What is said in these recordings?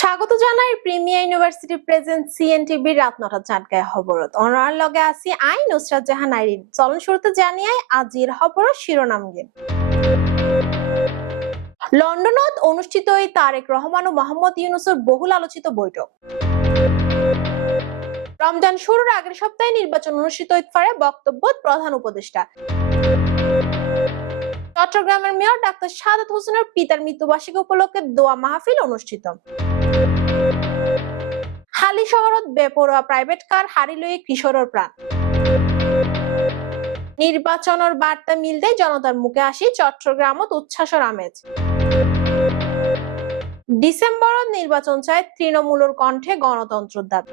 স্বাগত জানাই premier university present CNTV রাত ৯টা চাটকায় খবরত অনার লগে আছি আই নুসরাত জাহান আইরিন। চলন শুরুতে জানিয়ে আজির খবর শিরোনাম গেন। লন্ডনত অনুষ্ঠিত এই তারেক রহমান ও মোহাম্মদ ইউনূসের বহুল আলোচিত বৈঠক। রমজান শুরুর আগের সপ্তাহে নির্বাচন অনুষ্ঠিত হইতে পারে বক্তব্য প্রধান উপদেষ্টা। চট্টগ্রামের মেয়র ডাক্তার সাদাত হোসেনের পিতার মৃত্যুবার্ষিকী উপলক্ষে দোয়া মাহফিল অনুষ্ঠিত। হালি শহরত বেপরোয়া প্রাইভেট কার হারি লয়ে কিশোরের প্রাণ। নির্বাচনের বার্তা মিলতে জনতার মুখে আসি চট্টগ্রামত উচ্ছ্বাসের আমেজ। ডিসেম্বরত নির্বাচন চায় তৃণমূলের কণ্ঠে গণতন্ত্রের দাবি।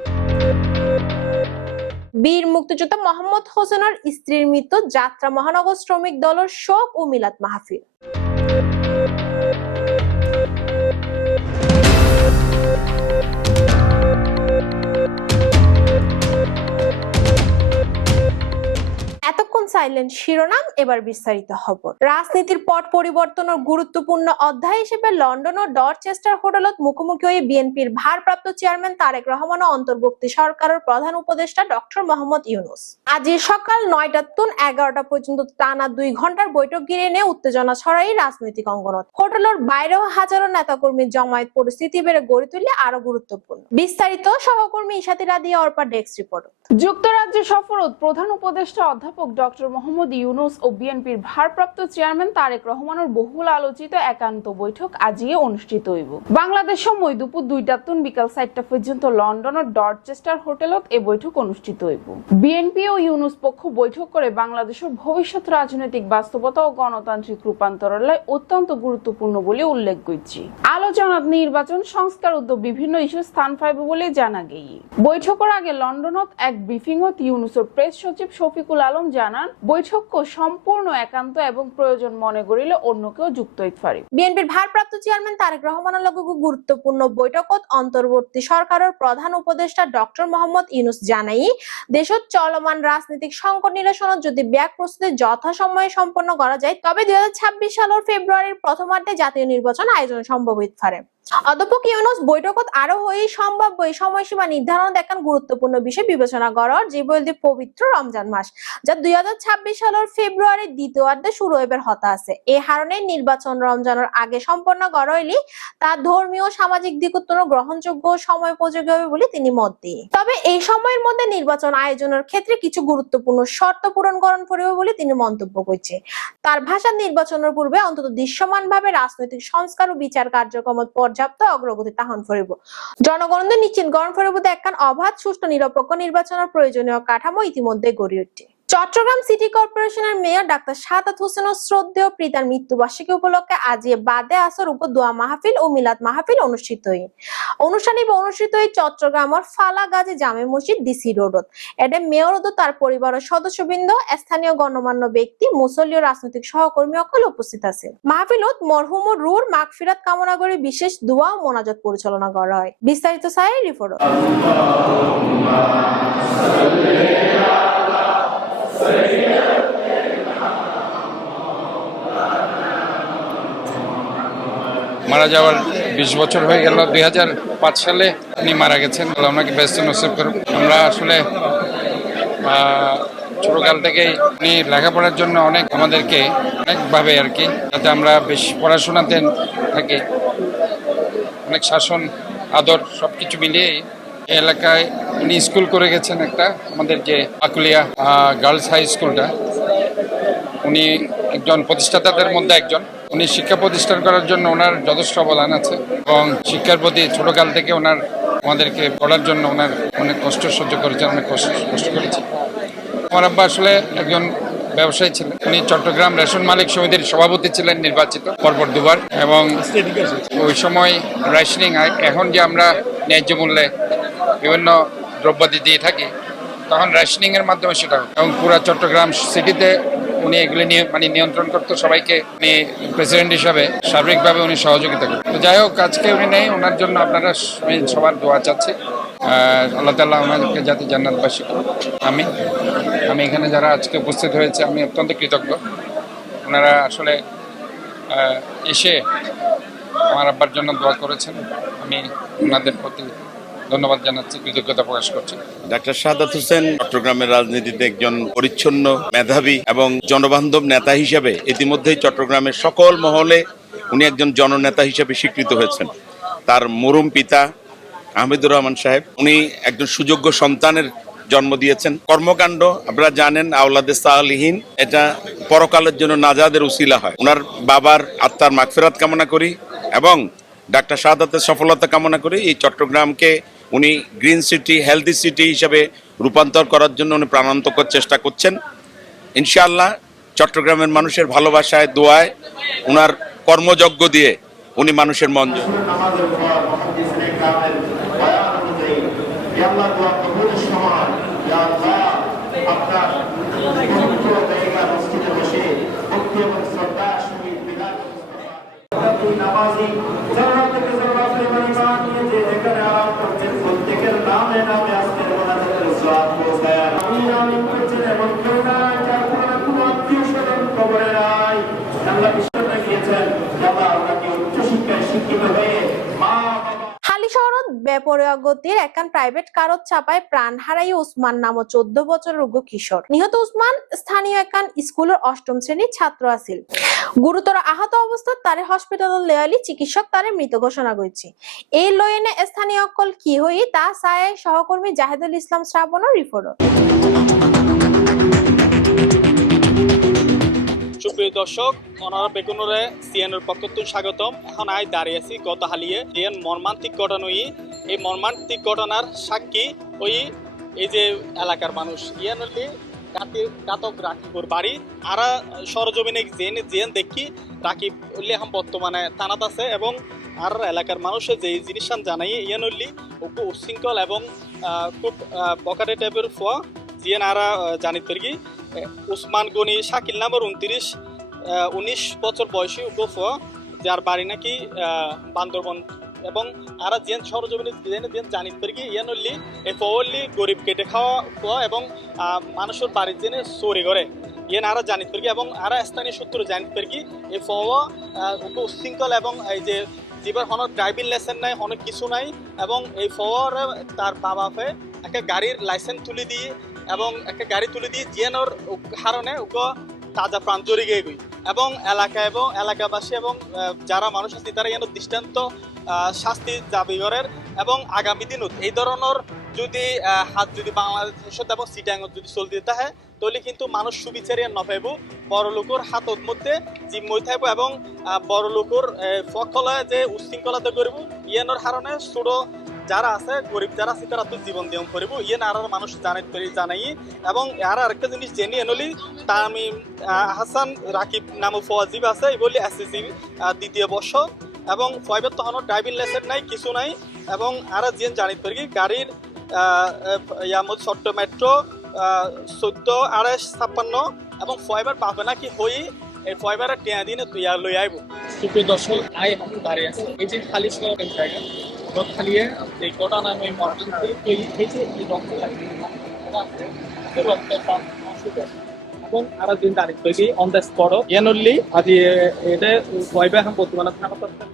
বীর মুক্তিযোদ্ধা মোহাম্মদ হোসেনের স্ত্রীর মৃত্যু যাত্রা মহানগর শ্রমিক দলের শোক ও মিলাদ মাহফিল। এতক্ষণ সাইলেন্ট শিরোনাম, এবার বিস্তারিত খবর। রাজনীতির পট পরিবর্তনের গুরুত্বপূর্ণ অধ্যায় হিসেবে লন্ডন ও ডরচেস্টার হোটেলত মুখোমুখি হয়ে বিএনপির ভারপ্রাপ্ত চেয়ারম্যান তারেক রহমান ও অন্তর্বর্তী সরকারের প্রধান উপদেষ্টা ডক্টর মোহাম্মদ ইউনূস আজ সকাল ৯টা তুন ১১টা পর্যন্ত টানা ২ ঘন্টার বৈঠক ঘিরে নিয়ে উত্তেজনা ছড়াই রাজনৈতিক অঙ্গনত। হোটেলের বাইরেও হাজারো নেতাকর্মীর জমায়েত পরিস্থিতি বেড়ে গড়ে তুললে আরো গুরুত্বপূর্ণ। বিস্তারিত সহকর্মী ইশাতি রাদিয়া অর্পা ডেস্ক রিপোর্ট। যুক্তরাজ্যে সফররত প্রধান উপদেষ্টা অধ্যাপক ডক্টর মোহাম্মদ ইউনূস ও বিএনপির ভারপ্রাপ্ত চেয়ারম্যান তারেক রহমানের বহুল আলোচিত একান্ত বৈঠক আজই অনুষ্ঠিত হইব। বাংলাদেশ সময় দুপুর ২টা তুন বিকাল ৪টা পর্যন্ত লন্ডনের ডরচেস্টার হোটেলত এই বৈঠক অনুষ্ঠিত হইব। বিএনপি ও ইউনূস পক্ষ বৈঠক করে বাংলাদেশের ভবিষ্যৎ রাজনৈতিক বাস্তবতা ও গণতান্ত্রিক রূপান্তরের লাই অত্যন্ত গুরুত্বপূর্ণ বলে উল্লেখ করছি। আলোচনাত নির্বাচন সংস্কার উদ্যোগ বিভিন্ন ইস্যু স্থান পাইবে বলে জানা গেই। বৈঠকের আগে লন্ডনত এক ব্রিফিংত ইউনূসের প্রেস সচিব শফিকুল আলম জানান, বৈঠক সম্পূর্ণ একান্ত এবং প্রয়োজন মনে করিলে অন্য কেউ যুক্ত হইতে পারে। বিএনপির ভারপ্রাপ্ত চেয়ারম্যান তারেক রহমানের লগে গুরুত্বপূর্ণ বৈঠকত অন্তর্বর্তী সরকারের প্রধান উপদেষ্টা ডক্টর মোহাম্মদ ইউনূস জানাই, দেশত চলমান রাজনৈতিক সংকট নিরসনের যদি ব্যাক প্রস্তুতি যথাসময়ে সম্পন্ন করা যায় তবে ২০২৬ সালের ফেব্রুয়ারির প্রথমার্ধে জাতীয় নির্বাচন আয়োজন সম্ভব হইতে পারে। অধ্যাপক ইউনূস বৈঠকত আরো হয়ে সম্ভাব্য সময়সীমা নির্ধারণ দেখান গুরুত্বপূর্ণ বিষয় বিবেচনা করার যে বলতে পবিত্র রমজান মাস, যা ২০২৬ সালের ফেব্রুয়ারির দ্বিতীয়ার্ধে শুরু হইবার হতা আছে। এই কারণে নির্বাচন রমজানের আগে সম্পন্ন করা হইলে তা ধর্মীয় সামাজিক দিক উত্তর গ্রহণযোগ্য সময় উপযোগী হবে বলে তিনি মত দেন। তবে এই সময়ের মধ্যে নির্বাচন আয়োজনের ক্ষেত্রে কিছু গুরুত্বপূর্ণ শর্ত পূরণ করিবে বলে তিনি মন্তব্য করেছে। তার ভাষা, নির্বাচনের পূর্বে অন্তত দৃশ্যমানভাবে রাজনৈতিক সংস্কার ও বিচার কার্যক্রম পর্যাপ্ত অগ্রগতি তাহন করিব। জনগণদের নিশ্চিত গ্রহণ করিব একখান অবাধ, সুষ্ঠু, নিরপেক্ষ নির্বাচনের প্রয়োজনীয় কাঠামো ইতিমধ্যে গড়ে উঠছে। চট্টগ্রাম সিটি কর্পোরেশনের মেয়র ডাক্তার সাদাত হোসেনের শ্রদ্ধেয় পিতার মৃত্যুবার্ষিকী উপলক্ষে আজ বাদে আসর উপর দোয়া মাহফিল ও মিলাদ মাহফিল অনুষ্ঠিত হয় চট্টগ্রামের ফালাগাজী জামে মসজিদ ডিসি রোডত। এতে মেয়র ও তার পরিবারের সদস্যবৃন্দ, স্থানীয় গণ্যমান্য ব্যক্তি, মুসল্লি ও রাজনৈতিক সহকর্মী সকল উপস্থিত আছে। মাহফিলত মরহুমর রুর মাগফিরাত কামনা করে বিশেষ দোয়া ও মোনাজাত পরিচালনা করা হয়। বিস্তারিত সাই রিপোর্ট। মারা যাওয়ার ২০ বছর হয়ে গেল। ২০০৫ সালে উনি মারা গেছেন। ওনাকে ব্যস্ত নসিব করুন। আমরা আসলে ছোটকাল থেকেই উনি লেখাপড়ার জন্য আমাদেরকে অনেকভাবে আর কি, যাতে আমরা বেশ পড়াশোনাতে থাকি, অনেক শাসন আদর সবকিছু মিলিয়েই এই এলাকায় উনি স্কুল করে গেছেন। একটা আমাদের যে আকুলিয়া গার্লস হাই স্কুলটা, উনি একজন প্রতিষ্ঠাতাদের মধ্যে একজন। উনি শিক্ষা প্রতিষ্ঠান করার জন্য ওনার যথেষ্ট অবদান আছে এবং শিক্ষার প্রতি ছোটকাল থেকে আমাদেরকে পড়ার জন্য ওনার অনেক কষ্ট সহ্য করেছেন, অনেক কষ্ট করেছে। আমার আব্বা আসলে একজন ব্যবসায়ী ছিলেন। উনি চট্টগ্রাম রেশন মালিক সমিতির সভাপতি ছিলেন, নির্বাচিত পরপর ২ বার। এবং ওই সময় রেশনিং, এখন যে আমরা ন্যায্য মূল্যে বিভিন্ন দ্রব্যাদি দিয়ে থাকি, তখন রেশনিং এর মাধ্যমে সেটা, এবং পুরা চট্টগ্রাম সিটিতে উনি এগুলি নিয়ন্ত্রণ করতো সবাইকে। উনি প্রেসিডেন্ট হিসাবে সার্বিকভাবে উনি সহযোগিতা করতেন। তো যাই হোক, আজকে উনি নেই, ওনার জন্য আপনারা সবার দোয়া চাচ্ছি। আল্লাহ তাআলা ওনাকে যাতে জান্নাতবাসী করুন। আমি এখানে যারা আজকে উপস্থিত হয়েছে, আমি অত্যন্ত কৃতজ্ঞ। ওনারা আসলে এসে আমার আব্বার জন্য দোয়া করেছেন। আমি ওনাদের প্রতি ধন্যবাদ জানাচ্ছি, কৃতজ্ঞতা প্রকাশ করছি। ডাক্তার শাহাদাত হোসেন চট্টগ্রামের রাজনীতিতে একজন পরিচ্ছন্ন, মেধাবী এবং জনবান্ধব নেতা হিসেবে ইতিমধ্যেই চট্টগ্রামের সকল মহলে উনি একজন জননেতা হিসেবে স্বীকৃত হয়েছেন। তার মরহুম পিতা আহমেদুর রহমান সাহেব, উনি একজন সুযোগ্য সন্তানের জন্ম দিয়েছেন। কর্মকাণ্ড আপনারা জানেন, আওলাদে সালিহিন, এটা পরকালের জন্য নাজাদের উসিলা হয়। ওনার বাবার আত্মার মাগফিরাত কামনা করি এবং ডাক্তার শাহাদাতের সফলতা কামনা করি। এই চট্টগ্রামকে উনি গ্রিন সিটি, হেলদি সিটি হিসেবে রূপান্তর করার জন্য উনি প্রাণান্তকর চেষ্টা করছেন। ইনশাআল্লাহ চট্টগ্রামের মানুষের ভালোবাসায়, দোয়ায়, ওনার কর্মযজ্ঞ দিয়ে উনি মানুষের মন হালি শহরত বেপরোয়া গতির একখান প্রাইভেট কারত চাপায় প্রাণ হারাই উসমান নামক 14 বছরের রোগ কিশোর। নিহত উসমান স্থানীয় একখান স্কুলের 8ম শ্রেণীর ছাত্র আছিল। গুরুতর আহত অবস্থায় তারে হসপিটাল লেয়ালি চিকিৎসক তারে মৃত ঘোষণা করেছে। এই লয়েনে স্থানীয় অকল কি হই তা সায় সহকর্মী জাহেদুল ইসলাম শ্রাবণের রিপোর্ট। সুপ্রিয় দর্শক, অনারা বেগুনরে সিএনের পক্ষ থেকে স্বাগতম। এখন আই দাঁড়িয়ে আছি গত হালিয়ে সিএন মর্মান্তিক ঘটনা। এই মর্মান্তিক ঘটনার সাক্ষী ওই এই যে এলাকার মানুষ ইয়ানলি কাতক রাকিবুর বাড়ি আর সরজমিনে জেন দেখি রাকিব উল্লি এখন বর্তমানে থানাত আছে এবং আর এলাকার মানুষের যে জিনিস জানাই ইয়ানলি ওকে উশৃঙ্খল এবং খুব বকাটে টাইপের ফোয়া জিয়ান আরা জানিত পারি উসমান গনি শাকিল নামের 19 বছর বয়সী উপফোয়া, যার বাড়ি নাকি বান্দরবন এবং আরা জিয়ান সরজমিনে জানিত পারি ইয়ানলি এই ফলি গরিব কেটে খাওয়া এবং মানুষের বাড়ির জেনে চুরি করে ইয়ান আরা জানিত পারি এবং আরা স্থানীয় সূত্র জানিত পারি এই ফোয়া উশৃঙ্খল এবং এই যে জীবন কোনো ড্রাইভিং লাইসেন্স নাই, অনেক কিছু নাই এবং এই ফোয়ার তার বাবাকে একটা গাড়ির লাইসেন্স তুলে দিয়ে এবং একটা গাড়ি তুলে দিয়ে জিয়ানোর কারণে ওকে তাজা প্রাণ জড়ি গিয়ে গই এবং এলাকাবাসী এবং যারা মানুষ আছে তারা যেন দৃষ্টান্ত শাস্তি দাবি করেন এবং আগামী দিনত এই ধরনের যদি হাত যদি বাংলাদেশের এবং সিটাঙত যদি চলতে দিতে হয় তাহলে কিন্তু মানুষ সুবিচারিয়া নপাইব, বড় লোকের হাতত মধ্যে জিম্মই থাকব এবং বড় লোকের ফকলে যে উশৃঙ্খলতা করব ইয়ানোর কারণে ছোট যারা আছে গরিব যারা আছে তারা তো জীবন দিয়ম করব ইয়ে আর মানুষ জানাই এবং আর আরেকটা জিনিস জেনে এনলি তা আমি হাসান রাকিব নামে ফওয়াজিব আছে এই বলি এসএসসি 2য় বর্ষ এবং ফয়বের তখন ড্রাইভিং লাইসেন্স নাই, কিছু নাই এবং আর জিন জানিত পারি গাড়ির ইয়ামত ছোট্ট মেট্রো 14-28-56 এবং ফয়বার পাবে নাকি হই এই ফয়বারের টিয়া দিনে তুই লই আইব। সুপ্রিয় দর্শক, আই এখন দাঁড়িয়ে আছে এই যে খালি শহরের জায়গা খালিয়ে এই গোটা নামে এই যে রক্ত এবং আরো দিন তারিখ তৈরি অন দ্য স্পট ইয়ানলি আজ এটা ভয়বে এখন বর্তমানে থানা করতে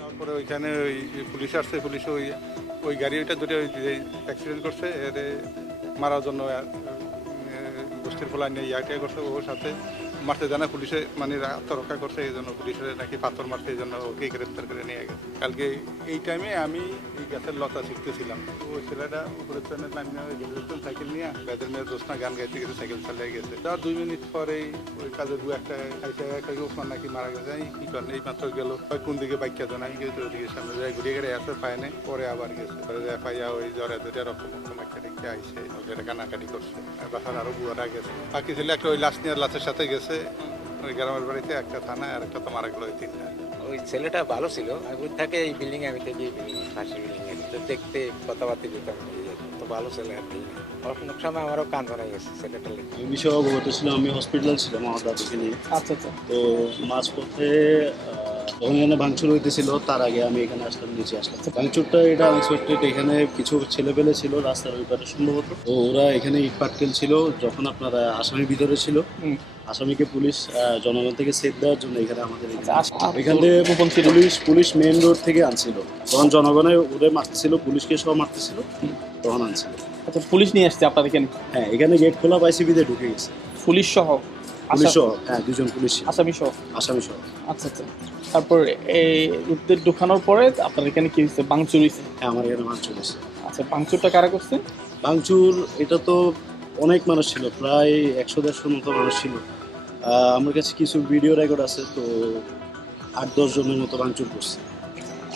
তারপরে ওইখানে ওই পুলিশ আসছে, পুলিশে ওই গাড়ি ওইটা ধরে অ্যাক্সিডেন্ট করছে, এর মারার জন্য গোষ্ঠীর ফলা নিয়ে ইয়াটিয়া করছে, ওর সাথে মারতে জানা পুলিশে মানে আত্মরক্ষা করছে, এই জন্য পুলিশের নাকি পাথর মারছে, এই জন্য ওকে গ্রেপ্তার করে নিয়ে গেছে। কালকে এই টাইমে আমি এই গাছের লতা শিখতেছিলাম, ওই ছেলেটা উপরের ট্রেনের নামিয়ে সাইকেল নিয়ে বেদের মেয়ের দোষনা গান গাইতে গেছে, সাইকেল চালিয়ে গেছে। তার 2 মিনিট পরেই ওই কাজের বউ একটা খাইছে ওসমান নাকি মারা গেছে। কি করেন এই মাত্র গেল, কোন দিকে বাইক জানাই গেছে, ওদিকে সামনে যায় ঘুরিয়ে গেলে এত পায় না, পরে আবার গেছে, পাইয়া ওই জ্বরে দুটা রক্ত মাখা দেখতে আইসে, ওটা কানাকাটি করছে, বাসার আরো বুয়ারা গেছে। বাকি ছেলে একটা ওই লাশ নিয়ে লাশের সাথে গেছে ওই গ্রামের বাড়িতে, একটা থানা আর একটা তো মারা গেল, ওই 3টা। ওই ছেলেটা ভালো ছিল, থাকে এই বিল্ডিং, আমি থেকে এই বিল্ডিং ফাঁসি বিল্ডিং এ দেখতে কথাবার্তা যেতাম। ভালো ছেলে আর কি। অনেক সময় আমারও কান ধরাই গেছে ছেলেটা। এই বিষয়ে অবগত ছিলাম, আমি হসপিটাল ছিলাম আমার দাদুকে নিয়ে। আচ্ছা আচ্ছা। তো মাঝপথে যখন এখানে ভাঙচুর হইতেছিল তার আগে আমি এখানে আসলাম, নিচে আসলাম। ভাঙচুরটা এটা আনএক্সপেক্টেড। এখানে কিছু ছেলেপেলে ছিল রাস্তার ওই পারে সম্ভবত, তো ওরা এখানে ইট পাটকেল ছিল। যখন আপনারা আসামি ভিতরে ছিল, আসামিকে পুলিশ জনগণ থেকে সেফ দেওয়ার জন্য এখানে আমাদের এখান থেকে পুলিশ মেইন রোড থেকে আনছিল। তখন জনগণে ওদের মারতেছিল, পুলিশকে সহ মারতেছিল, তখন আনছিল। আচ্ছা, পুলিশ নিয়ে আসছে আপনার এখানে? হ্যাঁ, এখানে গেট খোলা পাইসিবিতে ঢুকে গেছে পুলিশ সহ? পুলিশ সহ, হ্যাঁ, দুজন পুলিশ ছিল। আসামি সহ? আসামি সহ। আচ্ছা আচ্ছা। তারপর এই ঢুকানোর পরে আপনার এখানে কি হয়েছে? ভাঙচুর হয়েছে? হ্যাঁ, আমার এখানে ভাঙচুর হয়েছে। আচ্ছা, ভাঙচুরটা কারা করছে? ভাঙচুর এটা তো অনেক মানুষ ছিল, প্রায় 100-150 মতো মানুষ ছিল। আমার কাছে কিছু ভিডিও রেকর্ড আছে, তো 8-10 জনের মতো ভাঙচুর করছে।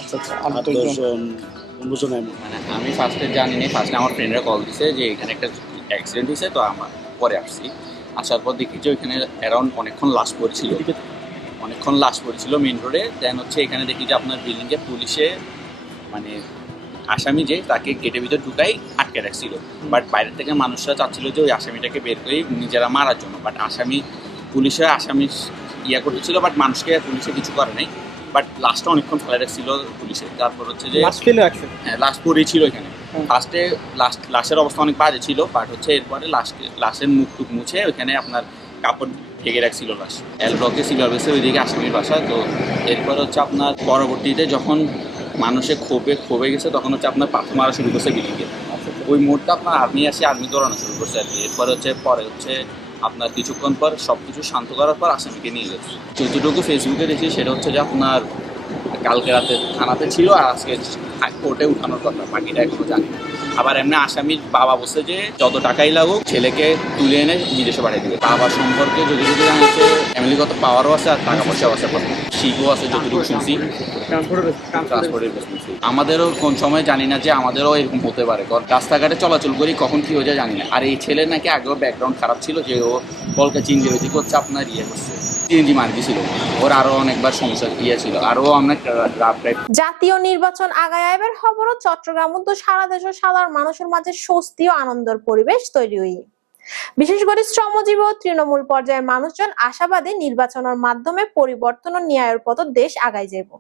আচ্ছা আচ্ছা, 8-10 জন, 15 জন এমন। মানে আমি ফার্স্টে জানি না, ফার্স্টে আমার ফ্রেন্ডরা কল দিছে যে এখানে একটা অ্যাক্সিডেন্ট হয়েছে। তো আমার পরে আসছি, আসার পর দেখি যে ওইখানে অ্যারাউন্ড অনেকক্ষণ লাশ পড়েছিল মেইন রোডে। দেন হচ্ছে এখানে দেখি যে আপনার বিল্ডিংয়ে পুলিশে মানে আসামি যে তাকে গেটের ভিতর ঢুকাই আটকে রাখছিল। বাট বাইরের থেকে মানুষরা চাচ্ছিল যে ওই আসামিটাকে বের করে নিজেরা মারার জন্য। বাট পুলিশে আসামি করতেছিল, বাট মানুষকে পুলিশে কিছু করে নাই। বাট লাস্টটা অনেকক্ষণ ফেলে রাখছিল পুলিশে। তারপর হচ্ছে যে হ্যাঁ, লাশ পড়েই ছিল এখানে। ফার্স্টে লাশের অবস্থা অনেক বাজে ছিল, বাট হচ্ছে এরপরে লাশের মুখ টুক মুছে ওইখানে আপনার কাপড় ঢেকে রাখছিল লাশ। এল ব্লকে সিলভার বেসে ওইদিকে আসামির বাসা। তো এরপর হচ্ছে আপনার পরবর্তীতে যখন মানুষের ক্ষোভে গেছে, তখন হচ্ছে আপনার পাথর মারা শুরু করছে বিল্ডিংয়ে। ওই মুহূর্তে আপনার আর্মি দৌড়ানো শুরু করছে আর কি। এরপরে হচ্ছে আপনার কিছুক্ষণ পর সব কিছু শান্ত করার পর আসামিকে নিয়ে গেছে। যতটুকু ফেসবুকে দেখি সেটা হচ্ছে যে আপনার কালকে রাতে থানাতে ছিল, আর আজকে কোর্টে উঠানোর কথা, বাকিটা এখনো জানি না। আবার এমনি আসামির বাবা বলছে যে যত টাকাই লাগুক ছেলেকে তুলে এনে বিদেশে পাঠিয়ে দেবে। বাবা সম্পর্কে যদি জানিয়েছে ফ্যামিলিগত পাওয়ারও আছে আর টাকা পয়সাও আছে, শিখও আছে যতটুকু শুনছি। ট্রান্সপোর্টের বিজনেস আমাদেরও কোন সময় জানি না যে আমাদেরও এরকম হতে পারে, কারণ রাস্তাঘাটে চলাচল করি কখন কি হয়ে যায় জানি না। আর এই ছেলের নাকি আগেও ব্যাকগ্রাউন্ড খারাপ ছিল, যে ও বলকে চিনজি করছে আপনার করছে, চিনজি মার দিয়েছিল। ওর আরো অনেকবার সমস্যা ছিল, আরো অনেক রাফ টাইপ। জাতীয় নির্বাচন আগায় আইবার খবরও চট্টগ্রাম তো সারা দেশের সাধারণ মানুষের মাঝে স্বস্তি ও আনন্দের পরিবেশ তৈরি হই। বিশেষ করে শ্রমজীবী ও তৃণমূল পর্যায়ের মানুষজন আশাবাদী নির্বাচনের মাধ্যমে পরিবর্তন ও ন্যায়ের পথ দেশ আগায় যাব।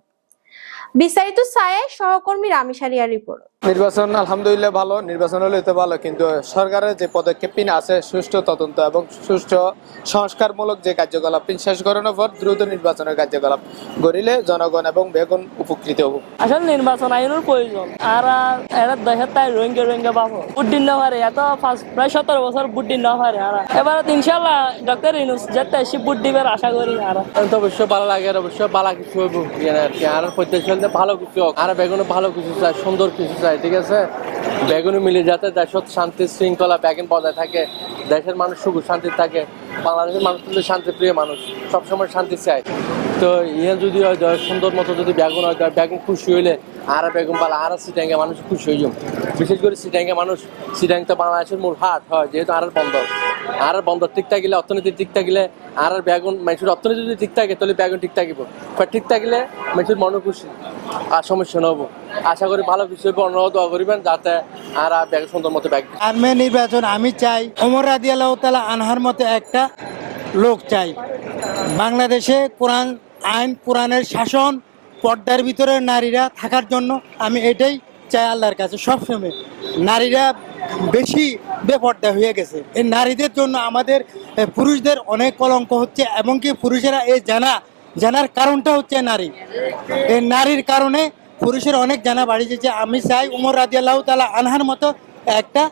বিস্তারিত ছায়ায় সহকর্মী রামিশারিয়ার রিপোর্ট। নির্বাচন আলহামদুলিল্লাহ ভালো, নির্বাচন হলে তো ভালো, কিন্তু সরকারের যে পদক্ষেপ আছে সুষ্ঠু তদন্ত এবং সুষ্ঠু সংস্কারমূলক যে কার্যকলাপ শেষ করানোর পর দ্রুত নির্বাচনের কার্যকলাপ গড়িলে জনগণ এবং বেগুন উপকৃত হব। আসলে নির্বাচন আইনের প্রয়োজন। আর এরা দেশের তাই রোহিঙ্গা পাবো ভোট দিন না পারে, এত প্রায় 17 বছর ভোট দিন না পারে। আর এবার ইনশাল্লাহ ডক্টর ইউনূস যাতে এসে ভোট দিবার আশা করি। আর অবশ্যই ভালো লাগে, অবশ্যই ভালো কিছু হইব আর প্রত্যেক ভালো কিছু হোক। আর বেগুনে ভালো কিছু চাই, সুন্দর কিছু চাই, ঠিক আছে? বেগুনে মিলে যাতে দেশত শান্তি শৃঙ্খলা বেগুন বজায় থাকে, দেশের মানুষ সুখ শান্তি থাকে। বাংলাদেশের মানুষ কিন্তু শান্তিপ্রিয় মানুষ, সবসময় শান্তি চায়। তো ইয়ে যদি হয় সুন্দর মতো যদি বেগুন হয়, বেগুন খুশি হইলে আর বেগুন পালা আর সিটাঙ্গে মানুষ খুশি হয়ে যাবে। বিশেষ করে সিটাঙ্গে মানুষ, সিটাং তো বাংলাদেশের মূল হাট হয়, যেহেতু আর বন্দর ঠিক থাকিলে, অর্থনীতি ঠিক থাকিলে আর বেগুন মানুষের অর্থনীতি যদি ঠিক থাকে তাহলে বেগুন ঠিক থাকিব। ঠিক থাকিলে মানুষের মনে খুশি আর সমস্যা নহব। আশা করি ভালো কিছু হইব, অন্যরাও দোয়া করিবেন যাতে আর বেগুন সুন্দর মতো ব্যাগ। আর্মে নির্বাচন আমি চাই, ওমর রাদিয়াল্লাহু তাআলা আনহার মতো একটা লোক চাই। বাংলাদেশে কোরআন আইন, কোরআনের শাসন, পর্দার ভিতরে নারীরা থাকার জন্য আমি এটাই চাই আল্লাহর কাছে। সবসময় নারীরা বেশি বেপর্দা হয়ে গেছে, এই নারীদের জন্য আমাদের পুরুষদের অনেক কলঙ্ক হচ্ছে, এবং কি পুরুষেরা এই জানার কারণটা হচ্ছে নারী। এই নারীর কারণে পুরুষের অনেক জানা বাড়ি যাচ্ছে। আমি চাই ওমর রাদিয়াল্লাহু তাআলা আনহার মতো একটা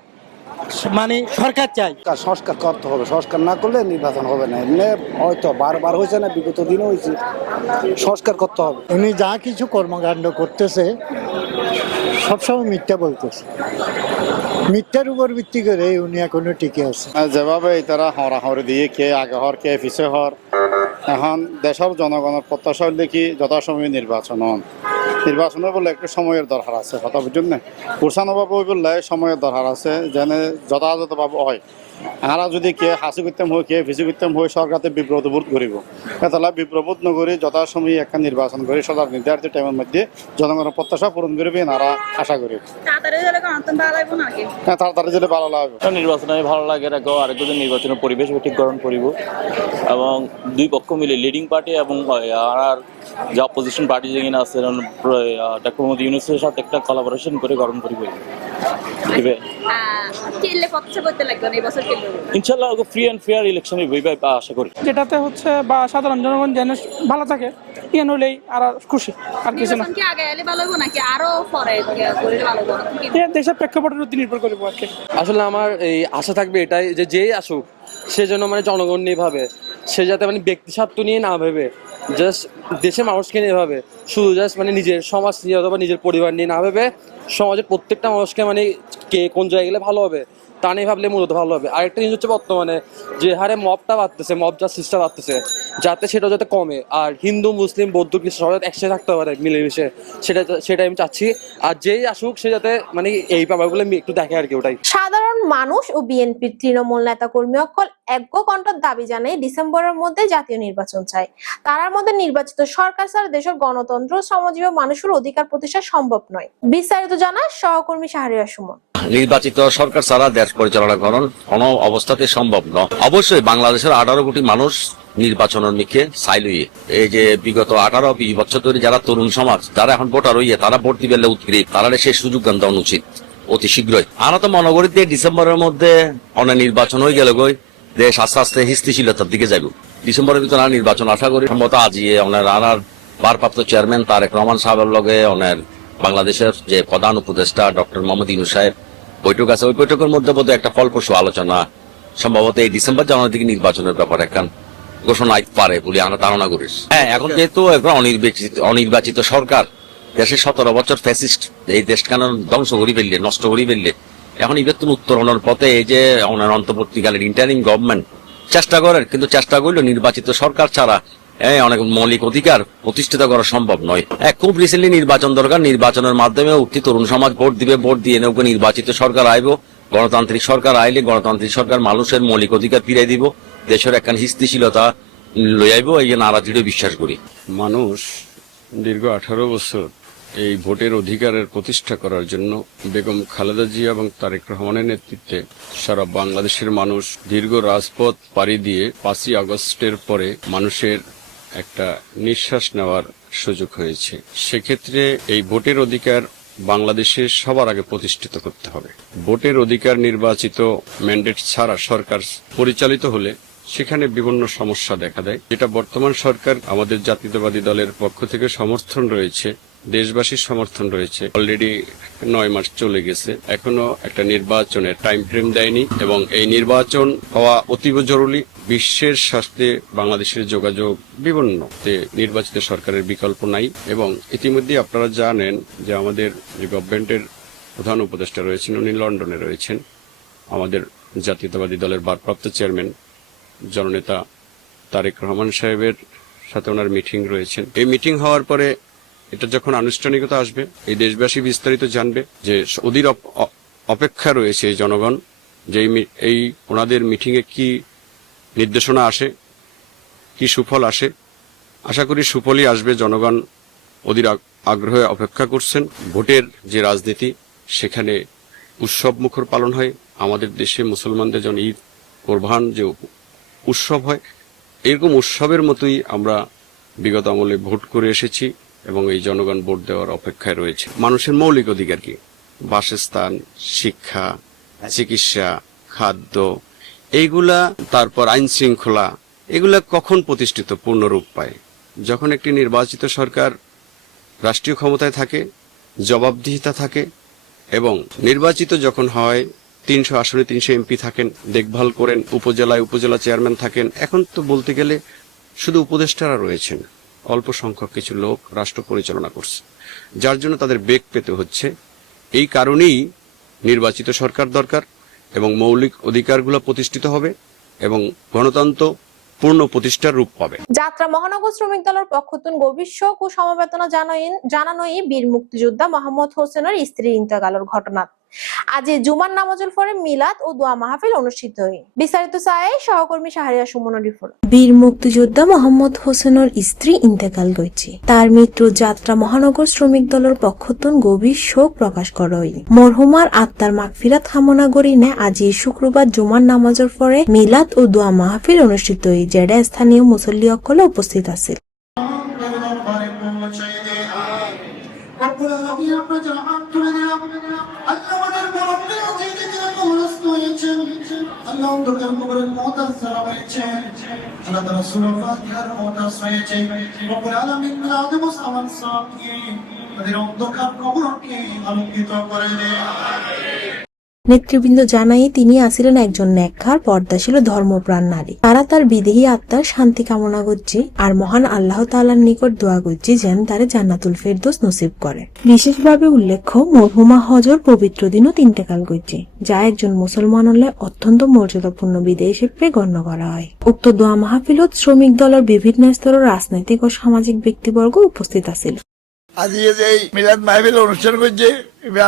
সরকার চাই। সংস্কার করতে হবে, সংস্কার না করলে নির্বাচন হবে না। এমনি হয়তো বারবার হয়েছে না, বিগত দিনও হয়েছে, সংস্কার করতে হবে। উনি যা কিছু কর্মকাণ্ড করতেছে সবসময় মিথ্যা বলতেছে, মিথ্যার উপর ভিত্তি করে উনি এখনো টিকে আছে। যেভাবে তারা হরাহরি দিয়ে কে আগে হর কে পিছে হর, এখন দেশের জনগণের প্রত্যাশা হলে কি যথাসময়ে নির্বাচন হন। নির্বাচনে বলে একটু সময়ের দরকার আছে, কথা বুঝুন না? পুরসানভাবে বললে সময়ের দরকার আছে, যেন যথাযথভাবে হয়। আমরা যদি কে হাসি করতাম হয় কে ফিসি করতাম হয় সরকারতে বিব্রত বোধ করিব তাহলে বিব্রবোধ নগরী যথাসময়ে একটা নির্বাচন করে সরকার নির্ধারিত টাইমের মধ্যে জনগণের প্রত্যাশা পূরণ করবে আমরা আশা করি তাড়াতাড়ি যেতে ভালো লাগবে নির্বাচন আমি ভালো লাগে রাখো আরেকজন নির্বাচনের পরিবেশ ঠিক গ্রহণ করিব এবং দুই পক্ষ মিলে লিডিং পার্টি এবং আর যে অপোজিশন পার্টি যেখানে আছে ডক্টর মোহাম্মদ ইউনূসের সাথে একটা কোলাবোরেশন করে গ্রহণ করিব ইনশাআল্লাহ ফ্রি অ্যান্ড ফেয়ার ইলেকশন হইবে আশা করি যেটাতে হচ্ছে বা সাধারণ জনগণ যেন ভালো থাকে ইয়ান হলেই আর খুশি আর কিছু না দেশের প্রেক্ষাপটের উপর নির্ভর করবো আর কি। আসলে আমার এই আশা থাকবে এটাই যে যেই আসুক সে যেন মানে জনগণ নিয়ে ভাবে, সে যাতে মানে ব্যক্তি স্বার্থ নিয়ে না ভেবে জাস্ট দেশের মানুষকে নিয়ে ভাবে, শুধু জাস্ট মানে নিজের সমাজ নিয়ে অথবা নিজের পরিবার নিয়ে না ভেবে সমাজের প্রত্যেকটা মানুষকে মানে কে কোন জায়গায় গেলে ভালো হবে তা নিয়ে ভাবলে মূলত ভালো হবে। আরেকটা জিনিস হচ্ছে বর্তমানে যে হারে মবটা বাড়তেছে, মব জাস্টিসটা বাড়তেছে, যাতে সেটা যাতে কমে আর হিন্দু মুসলিম বৌদ্ধ খ্রিস্টান সবাই একসাথে থাকতে পারে মিলেমিশে, সেটা আমি চাচ্ছি। আর যেই আসুক সে যাতে মানে এই ব্যাপারগুলো একটু দেখে আর কি, ওটাই। সাধারণ মানুষ ও বিএনপির তৃণমূল নেতা কর্মী অকল ঐক্যকণ্ঠের দাবি জানাই ডিসেম্বরের মধ্যে জাতীয় নির্বাচন চাই। তার মধ্যে নির্বাচিত সরকার ছাড়া দেশের গণতন্ত্র শ্রমজীবী মানুষের অধিকার প্রতিষ্ঠা সম্ভব নয়। বিস্তারিত জানায় সহকর্মী শাহরিয়ার সুমন। নির্বাচিত সরকার ছাড়া দেশ পরিচালনা করার কোনো অবস্থাতে সম্ভব নয়। অবশ্যই বাংলাদেশের 18 কোটি মানুষ নির্বাচনের মুখে চাইলই। এই যে বিগত 18-20 বছর ধরে যারা তরুণ সমাজ যারা এখন ভোটার হইয়ে তারা ভোট দিবে উৎগ্রীব, তারা সেই সুযোগ দেওয়া উচিত অতি শীঘ্রই। আমরা তো মনে করি যে ডিসেম্বরের মধ্যে অনেক নির্বাচন হয়ে গেল গই, দেশ আস্তে আস্তে স্থিতিশীলতার দিকে যাইব। ডিসেম্বরের ভিতরে নির্বাচন আশা করি সম্ভবত আজিয়ে অনেক আনার ভারপ্রাপ্ত চেয়ারম্যান তারেক রহমান সাহেবের লগে অনেক বাংলাদেশের যে প্রধান উপদেষ্টা ডক্টর মোহাম্মদ ইউনূস সাহেব বৈঠক আছে, ওই বৈঠকের মধ্যে বোধহয় একটা ফলপ্রসূ আলোচনা সম্ভবত এই ডিসেম্বর জানুয়ারি দিকে নির্বাচনের ব্যাপারে একটা ঘোষণা আইতে পারে বলে আমরা ধারণা করি। হ্যাঁ, এখন যেহেতু অনির্বাচিত সরকার দেশের 17 বছর ফ্যাসিস্ট এই দেশখানে ধ্বংস করে ফেললে, নষ্ট করে ফেললে, এখন ইবেতুন উত্তরণের পথে এই যে অন্তর্বর্তীকালীন ইন্টারিম গভর্নমেন্ট চেষ্টা করেন, কিন্তু চেষ্টা করলে নির্বাচিত সরকার ছাড়া অনেক মৌলিক অধিকার প্রতিষ্ঠিত করা সম্ভব নয়। খুব রিসেন্টলি নির্বাচন দরকার, নির্বাচনের মাধ্যমে উঠতি তরুণ সমাজ ভোট দিবে, ভোট দিয়ে নৌকে নির্বাচিত সরকার আইব, গণতান্ত্রিক সরকার আইলে গণতান্ত্রিক সরকার মানুষের মৌলিক অধিকার ফিরাই দিব, দেশের একখান স্থিতিশীলতা লই আইব, এই যে নারা দৃঢ় বিশ্বাস করি। মানুষ দীর্ঘ 18 বছর এই ভোটের অধিকারের প্রতিষ্ঠা করার জন্য বেগম খালেদা জিয়া এবং তারেক রহমানের নেতৃত্বে সারা বাংলাদেশের মানুষ দীর্ঘ রাজপথ পাড়ি দিয়ে 5ই আগস্টের পরে মানুষের একটা নিঃশ্বাস নেওয়ার সুযোগ হয়েছে। সেক্ষেত্রে এই ভোটের অধিকার বাংলাদেশে সবার আগে প্রতিষ্ঠিত করতে হবে। ভোটের অধিকার নির্বাচিত ম্যান্ডেট ছাড়া সরকার পরিচালিত হলে সেখানে বিভিন্ন সমস্যা দেখা দেয়, যেটা বর্তমান সরকার আমাদের জাতীয়তাবাদী দলের পক্ষ থেকে সমর্থন রয়েছে, দেশবাসীর সমর্থন রয়েছে। অলরেডি 9 মাস চলে গেছে, এখনো একটা নির্বাচনের টাইম ফ্রেম দেয়নি এবং এই নির্বাচন হওয়া অতীব জরুরি। বিশ্বের সাথে বাংলাদেশের যোগাযোগ বিভিন্ন নির্বাচিত সরকারের বিকল্প নাই এবং ইতিমধ্যে আপনারা জানেন যে আমাদের যে গভর্নমেন্টের প্রধান উপদেষ্টা রয়েছেন উনি লন্ডনে রয়েছেন। আমাদের জাতীয়তাবাদী দলের ভারপ্রাপ্ত চেয়ারম্যান জননেতা তারেক রহমান সাহেবের সাথে ওনার মিটিং রয়েছেন। এই মিটিং হওয়ার পরে এটা যখন আনুষ্ঠানিকতা আসবে এই দেশবাসী বিস্তারিত জানবে যে অধীর অপেক্ষা রয়েছে এই জনগণ যে এই ওনাদের মিটিংয়ে কি নির্দেশনা আসে, কি সুফল আসে। আশা করি সুফলই আসবে। জনগণ অধীর আগ্রহে অপেক্ষা করছেন। ভোটের যে রাজনীতি সেখানে উৎসব মুখর পালন হয়। আমাদের দেশে মুসলমানদের যেমন ঈদ কোরবান যে উৎসব হয়, এরকম উৎসবের মতোই আমরা বিগত আমলে ভোট করে এসেছি এবং এই জনগণ ভোট দেওয়ার অপেক্ষায় রয়েছে। মানুষের মৌলিক অধিকার কি? বাসস্থান, শিক্ষা, চিকিৎসা, খাদ্য, এইগুলা, তারপর আইন শৃঙ্খলা, এগুলা কখন প্রতিষ্ঠিত পূর্ণরূপ পায়? যখন একটি নির্বাচিত সরকার রাষ্ট্রীয় ক্ষমতায় থাকে, জবাবদিহিতা থাকে এবং নির্বাচিত যখন হয় 300 আসনে 300 এমপি থাকেন, দেখভাল করেন, উপজেলায় উপজেলা চেয়ারম্যান থাকেন। এখন তো বলতে গেলে শুধু উপদেষ্টারা রয়েছেন, অল্প সংখ্যক কিছু লোক রাষ্ট্র পরিচালনা করছে, যার জন্য তাদের বেগ পেতে হচ্ছে। এই কারণেই নির্বাচিত সরকার দরকার এবং মৌলিক অধিকারগুলো প্রতিষ্ঠিত হবে এবং গণতন্ত্র পূর্ণ প্রতিষ্ঠার রূপ পাবে। যাত্রা মহানগর শ্রমিক দলের পক্ষ থেকে গভীর শোক ও সমবেদনা জানানোই বীর মুক্তিযোদ্ধা মোহাম্মদ হোসেনের স্ত্রীর ইন্তেকালের ঘটনা। আজ এই জুমার নামাজের পরে মিলাদ ও দোয়া মাহফিল অনুষ্ঠিত হয়। বিস্তারিত চাই সহকর্মী শাহরিয়া সুমনের রিপোর্ট। বীর মুক্তিযোদ্ধা মোহাম্মদ হোসেনের স্ত্রী ইন্তেকাল করেছে। তার মৃত্যু যাত্রা মহানগর শ্রমিক দলের পক্ষতন গভীর শোক প্রকাশ করা হয়। মরহুমার আত্মার মাগফিরাত কামনা করিনে আজ এই শুক্রবার জুমার নামাজের পরে মিলাদ ও দোয়া মাহফিল অনুষ্ঠিত হয়, যেটা স্থানীয় মুসল্লি সকলে উপস্থিত আছে। নেতৃবৃন্দ জানাই তিনি আছিলেন একজন নেককার পর্দাশীল ধর্মপ্রাণ নারী। তারা তার বিদেহী আত্মার শান্তি কামনা করছে আর মহান আল্লাহ তাআলার নিকট দোয়া করছে যেন তারে জান্নাতুল ফেরদৌস নসিব করে। বিশেষভাবে উল্লেখ্য মরহুমা হজর পবিত্র দিনও ইন্তেকাল করছে, যা একজন মুসলমান হলে অত্যন্ত মর্যাদাপূর্ণ বিদায় হিসেবে গণ্য করা হয়। উক্ত দোয়া মাহফিলত শ্রমিক দলের বিভিন্ন স্তরের রাজনৈতিক ও সামাজিক ব্যক্তিবর্গ উপস্থিত আছিল। আজ এই মিলাদ মাহফিল অনুষ্ঠান করছে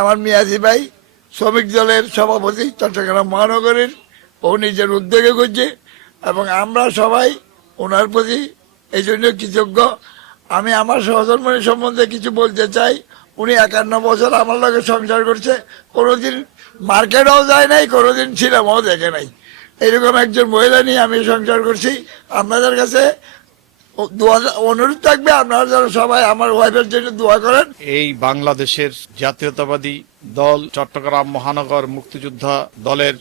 আমার মিয়াজি ভাই, শ্রমিক দলের সভাপতি চট্টগ্রাম মহানগরের, ও নিজের উদ্যোগে করছে এবং আমরা সবাই ওনার প্রতি এই জন্য কৃতজ্ঞ। আমি আমার সহধর্মীর সম্বন্ধে কিছু বলতে চাই। উনি 51 বছর আমার লগে সংসার করছে, কোনোদিন মার্কেটেও যায় নাই, কোনোদিন সিনেমাও দেখে নাই। এরকম একজন মহিলা নিয়ে আমি সংসার করছি। আপনাদের কাছে অনুরোধ থাকবে আপনারা যেন সবাই আমার ওয়াইফের জন্য দোয়া করেন। এই বাংলাদেশের জাতীয়তাবাদী দল চট্টগ্রাম মহানগর মুক্তিযোদ্ধা দলের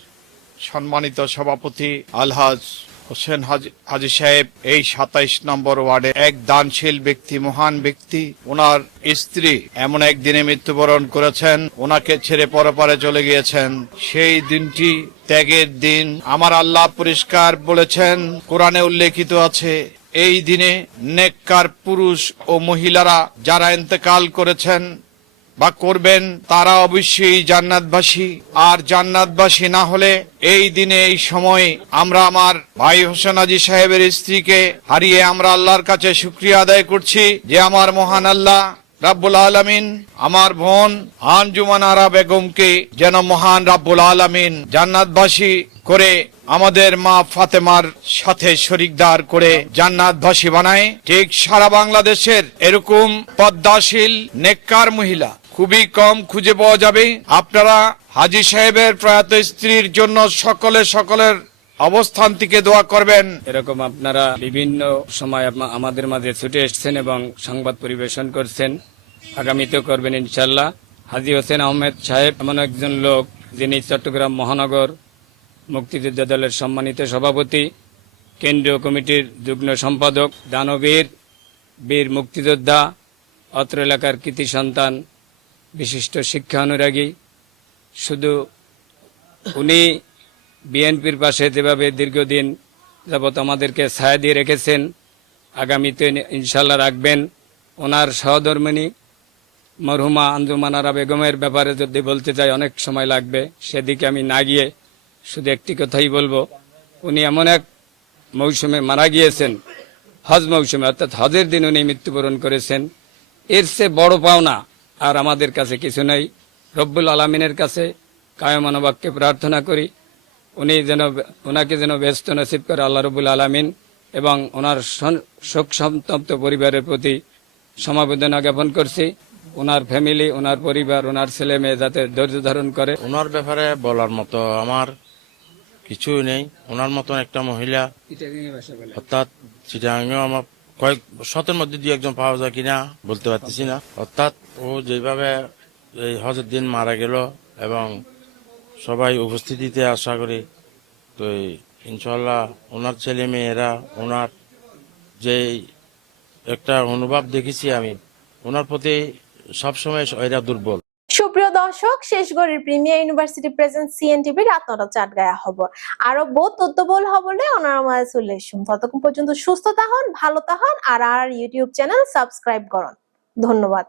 সম্মানিত সভাপতি আলহাজ হোসেন হাজি সাহেব এই 27 নম্বর ওয়ার্ডে এক দানশীল ব্যক্তি, মহান ব্যক্তি। ওনার স্ত্রী এমন একদিনে মৃত্যুবরণ করেছেন, ওনাকে ছেড়ে পরপারে চলে গিয়েছেন। সেই দিনটি ত্যাগের দিন। আমার আল্লাহ পরিষ্কার বলেছেন, কোরআনে উল্লেখিত আছে, এই দিনে নেককার পুরুষ ও মহিলারা যারা ইন্তেকাল করেছেন বা করবেন তারা অবশ্যই জান্নাতবাসী, আর জান্নাতবাসী না হলে এই দিনে এই সময় আমরা আমার ভাই হোসেন হাজি সাহেবের স্ত্রীকে হারিয়ে আমরা আল্লাহর কাছে শুকরিয়া আদায় করছি যে আমার মহান আল্লাহ রাব্বুল আলামিন আমার বোন আঞ্জুমান আরা বেগমকে যেন মহান রাব্বুল আলামিন জান্নাতবাসী করে আমাদের মা ফাতেমার সাথে শরিকদার করে জান্নাতবাসী বানায়। ঠিক সারা বাংলাদেশের এরকম পদ্মাশীল নেককার মহিলা খুবই কম খুঁজে পাওয়া যাবে। আপনারা হাজি সাহেবের প্রয়াত স্ত্রীর জন্য সকলের অবস্থান থেকে দোয়া করবেন। এরকম আপনারা বিভিন্ন সময় আমাদের মাঝে ছুটে এসছেন এবং সংবাদ পরিবেশন করছেন, আগামীতেও করবেন ইনশাল্লাহ। হাজী হোসেন আহমেদ সাহেব এমন একজন লোক যিনি চট্টগ্রাম মহানগর মুক্তিযোদ্ধা দলের সম্মানিত সভাপতি, কেন্দ্রীয় কমিটির যুগ্ম সম্পাদক, দানবীর, বীর মুক্তিযোদ্ধা, অত্র এলাকার কৃতি সন্তান, বিশিষ্ট শিক্ষা অনুরাগী। শুধু উনি বিএনপির পাশে যেভাবে দীর্ঘদিন যাবৎ আমাদেরকে ছায়া দিয়ে রেখেছেন, আগামীতে ইনশাল্লাহ রাখবেন। ওনার সহধর্মিণী মরহুমা আঞ্জুমান আরা বেগমের ব্যাপারে যদি বলতে চাই অনেক সময় লাগবে, সেদিকে আমি না গিয়ে শুধু একটি কথাই বলবো, উনি এমন এক মৌসুমে মারা গিয়েছেন, হজ মৌসুমে, অর্থাৎ হজের দিন উনি মৃত্যুবরণ করেছেন। এর চেয়ে বড় পাওনা আর আমাদের কাছে কিছু নেই। রব্বুল আলামিনের কাছে কায়মানবাক্যে প্রার্থনা করি ওনাকে যেন ব্যস্ত নসিব করে আল্লাহ রব্বুল আলামিন, এবং ওনার শোক সন্তপ্ত পরিবারের প্রতি সমবেদনা জ্ঞাপন করছি। ওনার ফ্যামিলি, ওনার পরিবার, ওনার ছেলে মেয়ে যাতে ধৈর্য ধারণ করে। ওনার ব্যাপারে বলার মতো আমার কিছুই নেই। ওনার মতন একটা মহিলা, অর্থাৎ চিটাগাঙেও আমার কয়েক শতের মধ্যে 2-1 পাওয়া যায় কিনা বলতে পারতেছি না। অর্থাৎ ও যেভাবে এই হজের দিন মারা গেল এবং সবাই উপস্থিতিতে আশা করি, তো ইনশাল্লাহ ওনার ছেলে মেয়েরা, ওনার যে একটা অনুভব দেখেছি আমি ওনার প্রতি সবসময় এরা দুর্বল। সুপ্রিয় দর্শক, শেষ গড়ের প্রিমিয়ার ইউনিভার্সিটি প্রেজেন্ট সিএনটিভি রাত 9টা 4 গায়া খবর আরো বহুত তথ্যবল হবলে ওনারা মাঝে চলে আসুন। ততক্ষণ পর্যন্ত সুস্থ থাকুন, ভালো থাকুন আর ইউটিউব চ্যানেল সাবস্ক্রাইব করুন। ধন্যবাদ।